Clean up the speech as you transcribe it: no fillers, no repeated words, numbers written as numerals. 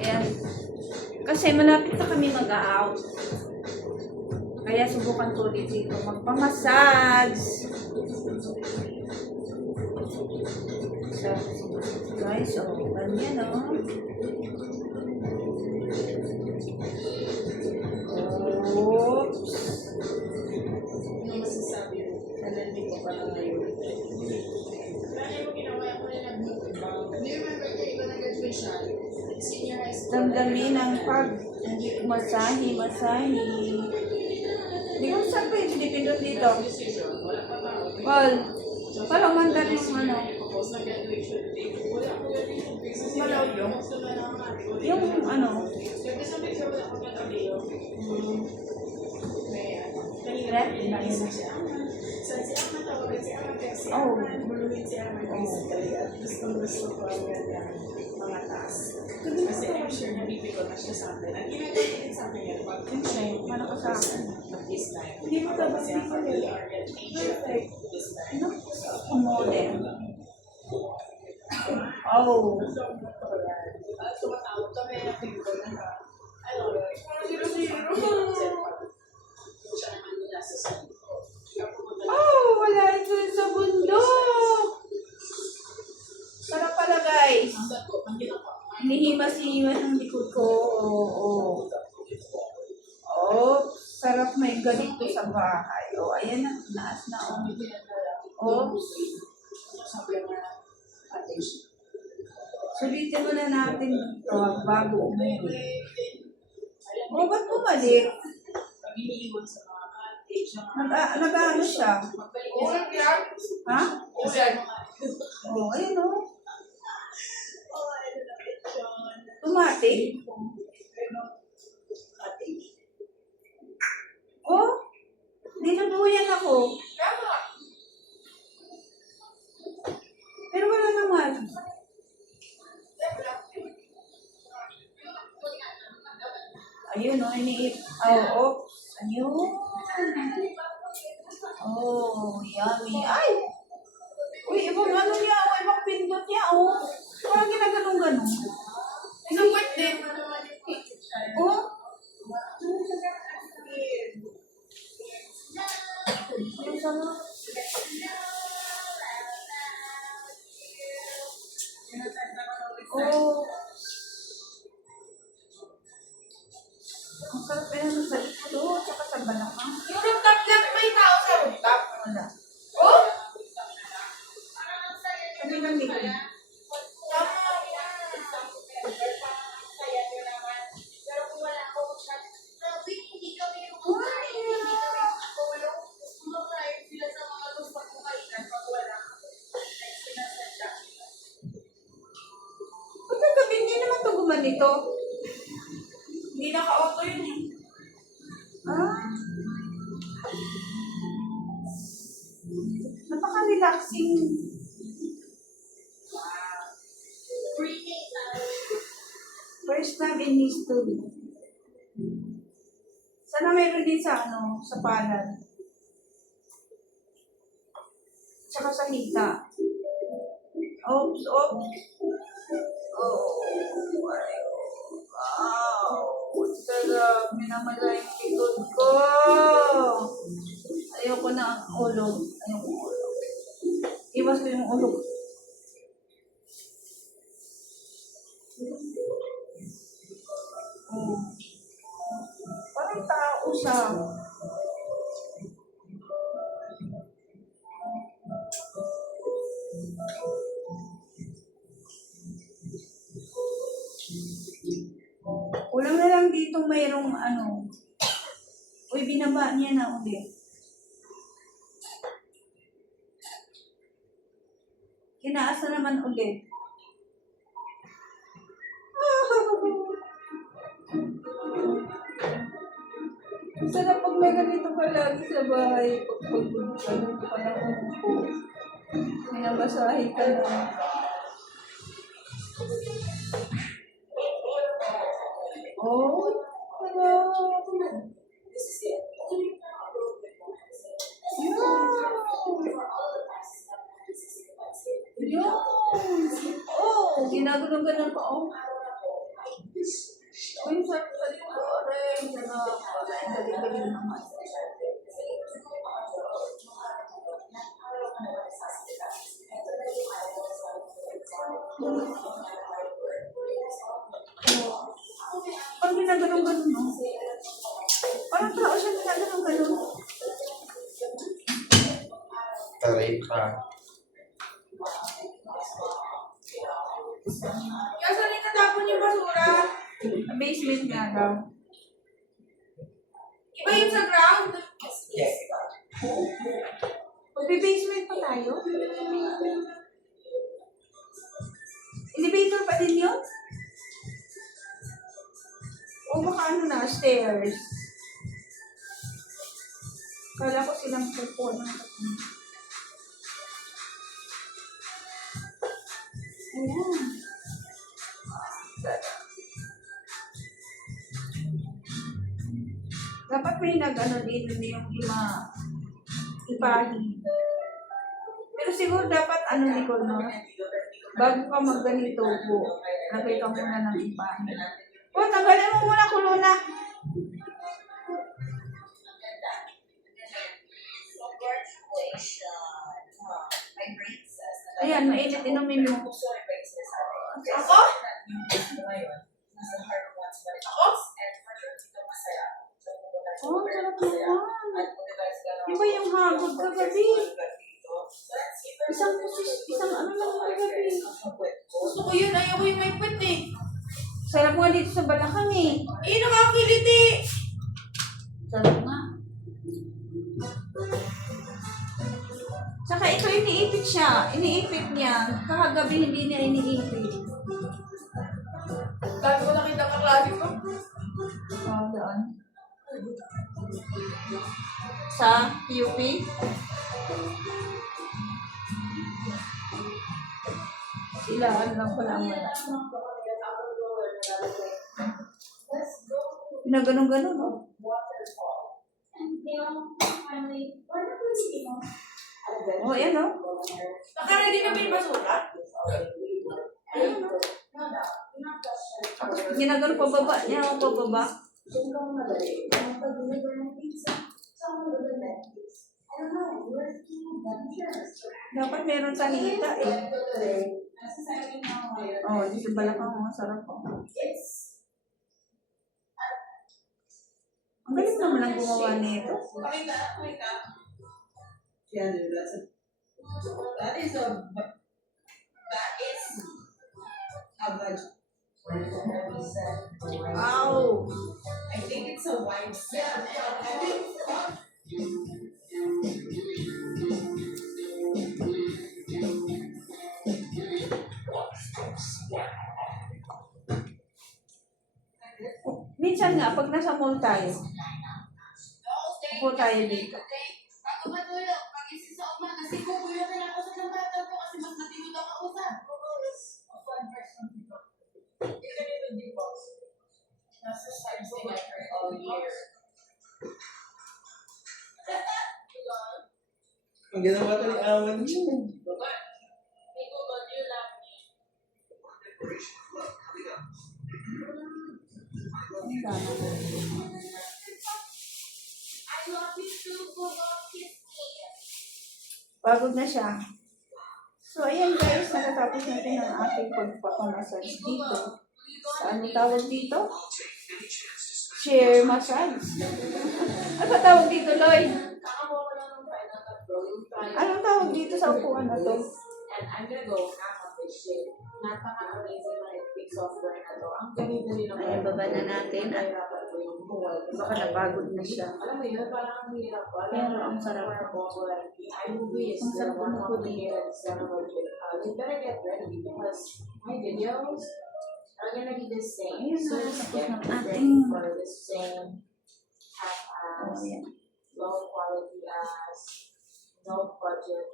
Ayan. Kasi malapit na kami mag-out. Kaya subukan ko ulit dito magpamassage. So, guys, ganyan, Oops. Ano masasabi mo? Nalandi ko pa lang ngayon. Lagi mo ginawa ko na nag-mukbang. Do you remember kayo ko nag-graduation? Senior high school. Damdamin ang pag-masahe. Hindi ko saan pa yung sinipindot dito. Wala pa ba? Well, parang mandar yung Tapos nag-graduation date. Wala ko ganun yung business. Malaw yung? Yung Yung isang picture wala ko nag-abio. Kanina si Aman. Saan si Aman tawagan si Aman kaya si Aman. Buluhin si Aman. Gusto ko ang mga task. Kasi I'm sure nabibigod na siya sa akin. At ginagawa din sa akin yan. Ano ka sa akin? Mag-this time. Hindi mo ito ba Kasi ako really are a teacher this time. Model. Oh. Tumatawag kami na figure na ha. Ano? 0-0. Siya naman nila sa sabi ko. Oh, wala ito sa bundok. Sarap pala, guys. Hinihimas-himas ang likod ko. Oh, sarap may ganito sa bahay. Oh, ayan na. Naas na. Oh. Sulitin mo na natin ito bago umuwi. Oh, ba't bumalik? Nag-ano siya? Ha? Oh, ayun o. Tumatik? Oh, dinuduyan ako. Pero wala naman. Ayun o, iniip. Oh, ayun. Oh, yummy. Ay! Uy, ibang ano niya, ibang pindot niya, Parang ginaganong-ganong. Isang birthday. Oh? Yung sama. Oh. Ang sarap na naman sa likod, tsaka sa balakang. Yung rooftop lang, may tao sa rooftop. Wala. Oh? Sabi ng likod. Pagkagabi, hindi naman ito gumanito. Hindi naka-auto yun eh. Ah. Napaka-relaxing. First time in history. Sana mayroon din sa sa palad. Tsaka sa hita. Oops. Oh, wow. Sarap. Minamala yung likod ko. Ayoko na ang ulo. Iwas ko yung ulo. Oh. Parang tao siya. Kulang na lang dito mayroong Uy, binaba niya na ulit. Kinaasa naman ulit. Sarap pag may ganito ka lagi sa bahay. Pag ka lang umupo. Minabasahe ka lang. Oh, hello. Yun. Oh, Ginagano'n-ganon pa, oh. Uy, sa dito, aray, galing naman. Parang ginagano'n-ganon, no? Parang tao siya ginagano'n-ganon. Taray pa. Kaya saan itatapon yung basura? Sa basement nga daw. Iba yun sa ground. Yes. Magbe-basement pa tayo? Elevator pa din yun? O baka ano na, stairs. Kala ko silang pupo na. Ayan. Dapat may nag-ano din yung ipahin. Pero siguro dapat ano ni no? Bago ka magganito po, lagay ka muna ng ipahin. O, tanggalin mo muna kuluna. Ayan, mainit inumin mo. Ako? Ako? Oh, sarap naman. Iba yung hagod kagabi. Isang ano lang kagabi. Gusto ko yun. Ayaw ko yung may pwet eh. Sarap nga dito sa Balakang eh. Eh, nakakilit eh. Sarap nga. Saka ito iniipit siya. Iniipit niya. Kakagabi hindi niya iniipit. Dami ko nakita kaklase ko. Oh, doon. Sa UP. Sila, ano lang pala ang wala. Ginaganon-ganon, oh. Oh, ayan, oh. Nakaready na ba yung basura? Ayan, oh. Ginaganon pababa niya, oh, pababa. Dapat meron sa hita, eh. Oh, di sa Balakang, oh. Sarap, oh. Ang galing naman ang gumawa nito. Pakita. That is a budget. Wow! I think it's a wide set. Minsan nga, pag nasa mall tayo, upo tayo dito. Ako matulog, pag-isip sa umaga, kasi kukuyo na ako sa ng bata ko kasi mas matino daw ako sa. That's the same thing I heard all year. Ang ginawa to ni Awan mo. May Google, you love me. I love you too, Google, kiss me. Pagod na siya. So, ayan guys, natatapos natin ang ating pagpapamassage dito. Sa ano tawag dito? Chair massage. Ano ba tawag dito, Lloyd? Nakakuha ko lang ng pineapple bro, yung trial. Anong tawag dito sa upuan na to? And I'm gonna go half of this shit. Napaka-amazing na Epic software na to. Ang galing-galing ng Ayan, baba na natin at nahirapan ko yung buhay. baka napagod na siya. Alam mo yun, parang ang hirap ko. Pero ang sarap. iMovie is Ang sarap one ng of the kulit. years you better get ready because my videos are gonna be the same. Ayun So na, just tapos get ng ready ating- for the same half-ass, Oh, ayan. low quality ass, no budget